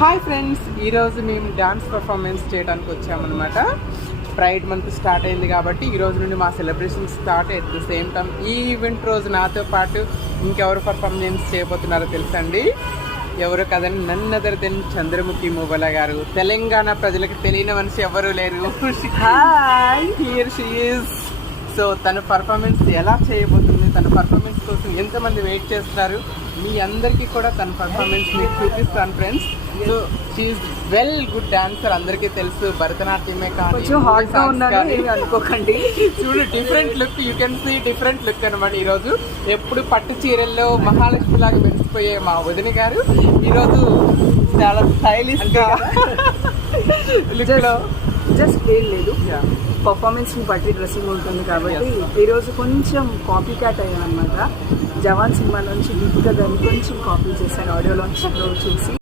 Hi friends, ఈరోజు మేము dance performance చేయడానికి వచ్చామన్నమాట. ప్రైడ్ మంత్ స్టార్ట్ అయింది కాబట్టి ఈ రోజు నుండి మా celebration start at the same time ఈ ఈవెంట్ రోజు నాతో పాటు ఇంకెవరు పర్ఫార్మెన్స్ చేయబోతున్నారో తెలుసండి. ఎవరు కదండి, నన్ అదర్ దెన్ చంద్రముఖి మూవల గారు. తెలంగాణ ప్రజలకు తెలియని మనిషి ఎవరు లేరు. Here she is. సో తన పర్ఫార్మెన్స్ ఎలా చేయబోతుంది, తన పర్ఫార్మెన్స్ కోసం ఎంతమంది వెయిట్ చేస్తున్నారు, మీ అందరికీ కూడా తన పర్ఫార్మెన్స్ మీకు చూపిస్తాను friends. So she is well good dancer, అందరికీ తెలుసు. భరతనాట్యమే కానీ అనుకోకండి, చూడు different look, you can see different look అనమాట. ఈరోజు ఎప్పుడు పట్టు చీరల్లో మహాలక్ష్మి లాగా మెరిసిపోయే మా వదిన గారు ఈరోజు చాలా స్టైలిష్ గా లుక్ లో. జస్ట్ ఏం లేదు, పర్ఫార్మెన్స్ ని బట్టి డ్రెస్సింగ్ ఉంటుంది కాబట్టి ఈరోజు కొంచెం కాపీ క్యాట్ అయ్యాను అనమాట. జవాన్ సినిమా నుంచి దీపిక గారిని కొంచెం కాపీ చేశాను ఆడియో లాంచ్ లో చూసి.